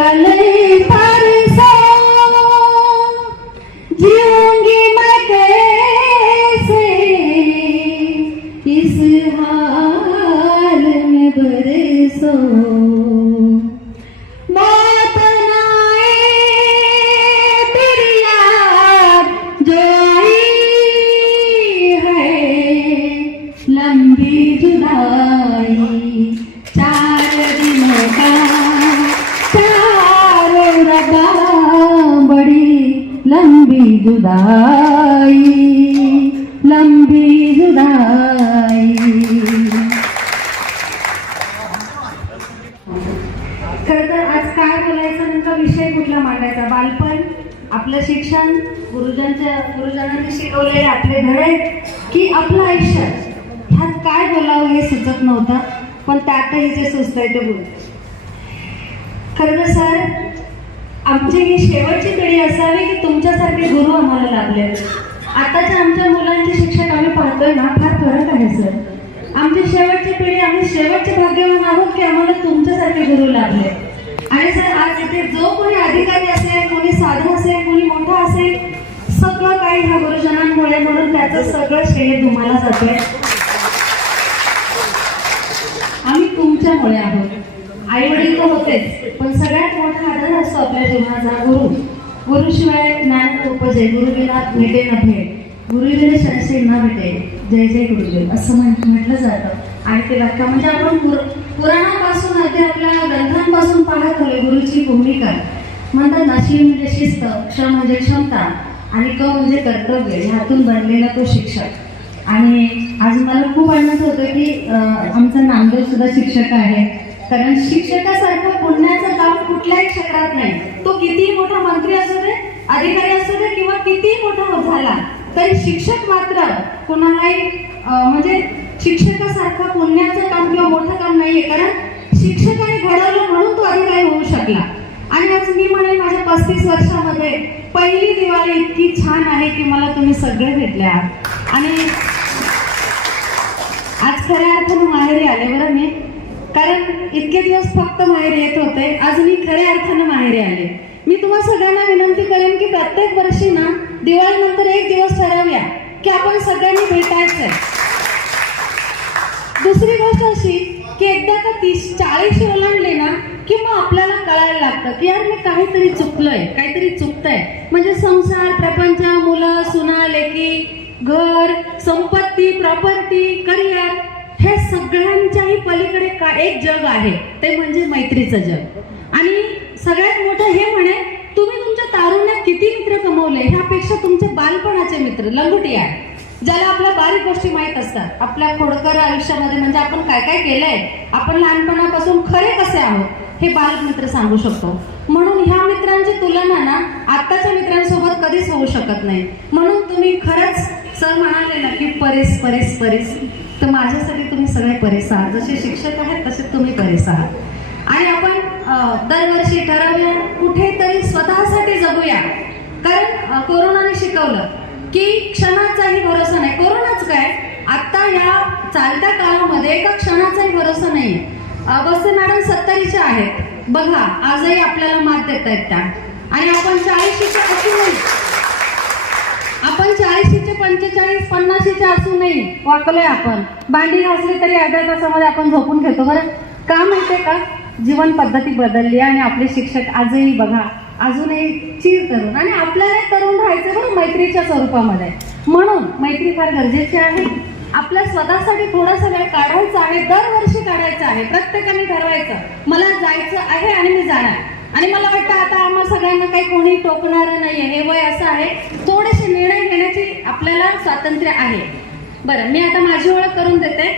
कल परसों जीऊंगी मैं कैसे इस हाल में बरसों मौत न आए तेरी याद जो आई है लंबी जुदाई चार दिनों का चारों रबा बड़ी लंबी जुदाई लंबी जुदाई। खरं तर आज काय बोलायचं, नेमका विषय कुठला मांडायचा? बालपण, आपलं शिक्षण, गुरुजनांनी शिकवलेले आपले धडे, की आपलं आयुष्य, ह्यात काय बोलावं हे सुचत नव्हतं, पण त्यातही जे सुचतंय ते बोल. खरं तर सर, आमची ही शेवटची पिढी असावी की तुमच्यासारखे गुरु आम्हाला लाभले. आताच्या आमच्या मुलांचे शिक्षक आम्ही पाहतोय ना, फार फरक आहे सर. आमची शेवटची पिढी, आम्ही शेवटचे भाग्यवान आहोत की आम्हाला तुमच्यासारखे गुरु लाभले. आणि सर, आज इथे जो कोणी अधिकारी असेल, कोणी साधा असेल, कोणी मोठा असेल, सगळं काही ह्या गुरुजनांमुळे, म्हणून त्याचं सगळं श्रेय तुम्हाला जातोय. आम्ही तुमच्यामुळे आहोत. आई वडील तर होतेच, पण सगळ्यात मोठा आधार असतो आपल्या जीवनाचा गुरु. गुरुशिवाय ज्ञान उपजे, गुरुविना भेटे न भेट, गुरुविना शनशे न भेटे, जय जय गुरुदेव असं म्हटलं जातं. आणि ते वाक्य म्हणजे आपण पुराणापासून अगदी आपल्या ग्रंथांपासून पाहत आलोय गुरुची भूमिका. म्हणतात ना, शी म्हणजे शिस्त, क्ष म्हणजे क्षमता आणि क म्हणजे कर्तव्य, ह्यातून बनलेला तो शिक्षक. आणि आज मला खूप आनंद होतो की आमचा नामदेव सुद्धा शिक्षक आहे. कारण शिक्षकासारखं पुण्याचं काम कुठल्याही क्षेत्रात नाही. तो कितीही मोठा मंत्री असू दे, अधिकारी असू दे, किंवा कितीही मोठा झाला तरी शिक्षक मात्र कोणालाही म्हणजे शिक्षकासारखं पुण्याचं काम किंवा मोठं काम नाहीये. कारण शिक्षकाने घडवलं म्हणून तो अधिकारी होऊ शकला. आणि आज मी म्हणेन, माझ्या 35 वर्षामध्ये पहिली दिवाळी इतकी छान आहे की मला तुम्ही सगळे भेटले आहात. आणि आज खऱ्या अर्थानं माहेरी आले बरं मी. कारण इतके दिवस फक्त माहेरी येत होते, आज मी खऱ्या अर्थानं माहेरी आले. मी तुम्हा सगळ्यांना विनंती करेन की प्रत्येक वर्षी ना, दिवाळीनंतर एक दिवस ठरवूया की आपण सगळ्यांनी भेटायचंय. दुसरी गोष्ट अशी की एकदा का 30-40 ओलांडले ना, की मग आपल्याला कळायला लागतं की यार मी काहीतरी चुकलोय, काहीतरी चुकतंय. म्हणजे संसार, प्रपंच, मुलं, सुना, लेकी, घर, संपत्ती, प्रॉपर्टी, करिअर, हे सगळ्यांच्याही पलीकडे एक जग आहे, ते म्हणजे मैत्रीचं जग. आणि सगळ्यात मोठं हे म्हणे, तुम्ही तुमच्या तारुण्यात किती मित्र कमवले ह्यापेक्षा तुमचे बालपणाचे मित्र लंगोटी आहे, ज्याला आपल्या बारीक गोष्टी माहीत असतात. आपल्या खोडकर आयुष्यामध्ये म्हणजे आपण काय काय केलंय, आपण लहानपणापासून खरे कसे आहोत, हे बालक मित्र सांगू शकतो. म्हणून ह्या मित्रांची तुलना ना आत्ताच्या मित्रांसोबत कधीच होऊ शकत नाही. म्हणून तुम्ही खरंच सर म्हणाले ना की परेस परेस परेस, तर माझ्यासाठी तुम्ही सगळे परेस आहात. जसे शिक्षक आहेत तसे तुम्ही परेस आहात. आणि आपण दरवर्षी ठरवूया कुठेतरी स्वतःसाठी जगूया. कारण कोरोनाने शिकवलं की क्षणाचाही भरोसा नाही. कोरोनाच काय, आता या चालत्या काळामध्ये एका क्षणाचाही भरोसा नाही. बस्ते मॅडम 70च्या आहेत बघा, आजही आपल्याला मात देत आहेत त्या. आणि आपण 40च्या असू नाही, आपण 40चे 45 50चे असू नाही वाकलोय. आपण भांडी घासली तरी अर्ध्या तासामध्ये आपण झोपून घेतो. बरं का माहितीये का, जीवन पद्धती बदलली. आणि आपले शिक्षक आजही बघा, अजूनही चिर तरुण, आणि आपल्याला तरुण राहायचं बरं मैत्रीच्या स्वरूपामध्ये. म्हणून मैत्री फार गरजेची आहे. आपल्या स्वतःसाठी थोडासा वेळ काढायचा आहे, दरवर्षी काढायचा आहे. प्रत्येकाने ठरवायचं मला जायचं आहे आणि मी जाणार. आणि मला वाटतं आता आम्हा सगळ्यांना काही कोणी टोकणारं नाहीये. हे वय असं आहे, थोडेसे निर्णय घेण्याची आपल्याला स्वातंत्र्य आहे. बरं, मी आता माझी ओळख करून देते.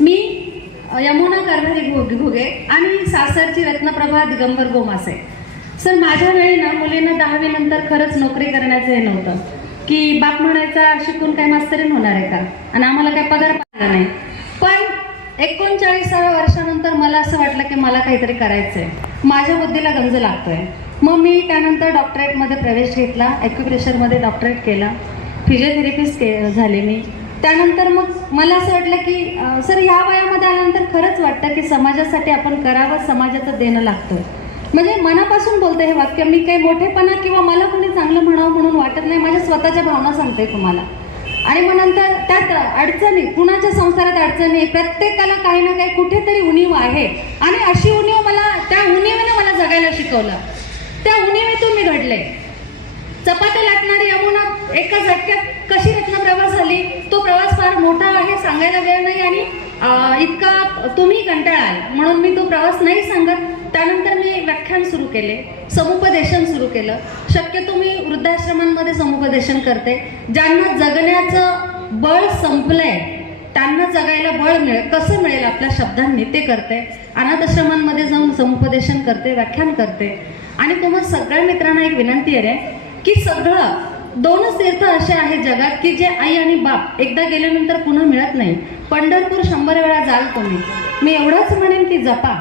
मी यमुना करणारी घुगे आणि सासरची रत्नप्रभा दिगंबर गोमासे. सर, माझ्या वेळी ना मुलींना 10वी नंतर खरंच नोकरी करण्याचं हे नव्हतं की बाप म्हणायचा शिकून काय मास्तरीन होणार आहे का, आणि आम्हाला काय पगार पाहिला नाही. पण 39व्या वर्षानंतर मला असं वाटलं की मला काहीतरी करायचंय, माझ्या बुद्धीला गंज लागतोय. मग मी त्यानंतर डॉक्टरेटमध्ये प्रवेश घेतला, ॲक्युप्रेशरमध्ये डॉक्टरेट केला, फिजिओथेरपिस्ट झाले मी. त्यानंतर मग मला असं वाटलं की सर ह्या वयामध्ये आल्यानंतर खरंच वाटतं की समाजासाठी आपण करावं, समाजाचं देणं लागतं. म्हणजे मनापासून बोलते हे वाक्य. मी काही मोठेपणा किंवा मला कोणी चांगलं म्हणावं म्हणून वाटत नाही, माझ्या स्वतःच्या भावना सांगते तुम्हाला. आणि मग नंतर त्यात अडचणी, कुणाच्या संसारात अडचणी, प्रत्येकाला काही ना काही कुठेतरी उणीव आहे. आणि अशी उणीव त्या उणीवेनं मला जगायला शिकवलं. त्या उणीवेतून मी घडले. चपात्या लाटणारी यमुना एका झटक्यात कशी रत्नप्रभा झाली, तो प्रवास फार मोठा आहे, सांगायला वेळ नाही आणि इतका तुम्ही कंटाळाल म्हणून मी तो प्रवास नाही सांगत. त्यानंतर मी व्याख्यान सुरू केले, समुपदेशन सुरू केलं. शक्यतो मी वृद्धाश्रमांमध्ये समुपदेशन करते. ज्यांना जगण्याचं बळ संपलंय त्यांना जगायला बळ कसं मिळेल आपल्या शब्दांनी ते करते. अनाथाश्रमांमध्ये जाऊन समुपदेशन करते, व्याख्यान करते. आणि तुम्हा सगळ्या मित्रांना एक विनंती आहे की सगळं 2च तीर्थ असे आहेत जगात की जे आई आणि बाप एकदा गेल्यानंतर पुन्हा मिळत नाही. पंढरपूर 100 वेळा जाल तुम्ही. मी एवढंच म्हणेन की जपा.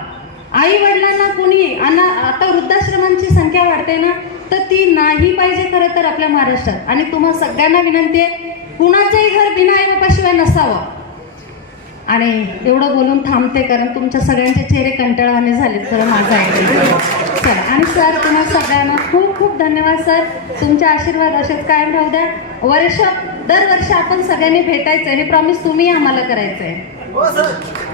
आई वडिलांना कुणी आता वृद्धाश्रमांची संख्या वाढते ना, तर ती नाही पाहिजे खरं तर आपल्या महाराष्ट्रात. आणि तुम्हा सगळ्यांना विनंती आहे, कुणाचंही घर बिना आई बापाशिवाय नसावं. आणि एवढं बोलून थांबते कारण तुमच्या सगळ्यांचे चेहरे कंटाळवाणे झालेत खरं माझं ऐकलं. चला. आणि सर तुम्हा सगळ्यांना खूप खूप धन्यवाद सर. तुमचे आशीर्वाद असेच कायम राहू द्या. दरवर्षी आपण सगळ्यांनी भेटायचं हे प्रॉमिस तुम्ही आम्हाला करायचं आहे.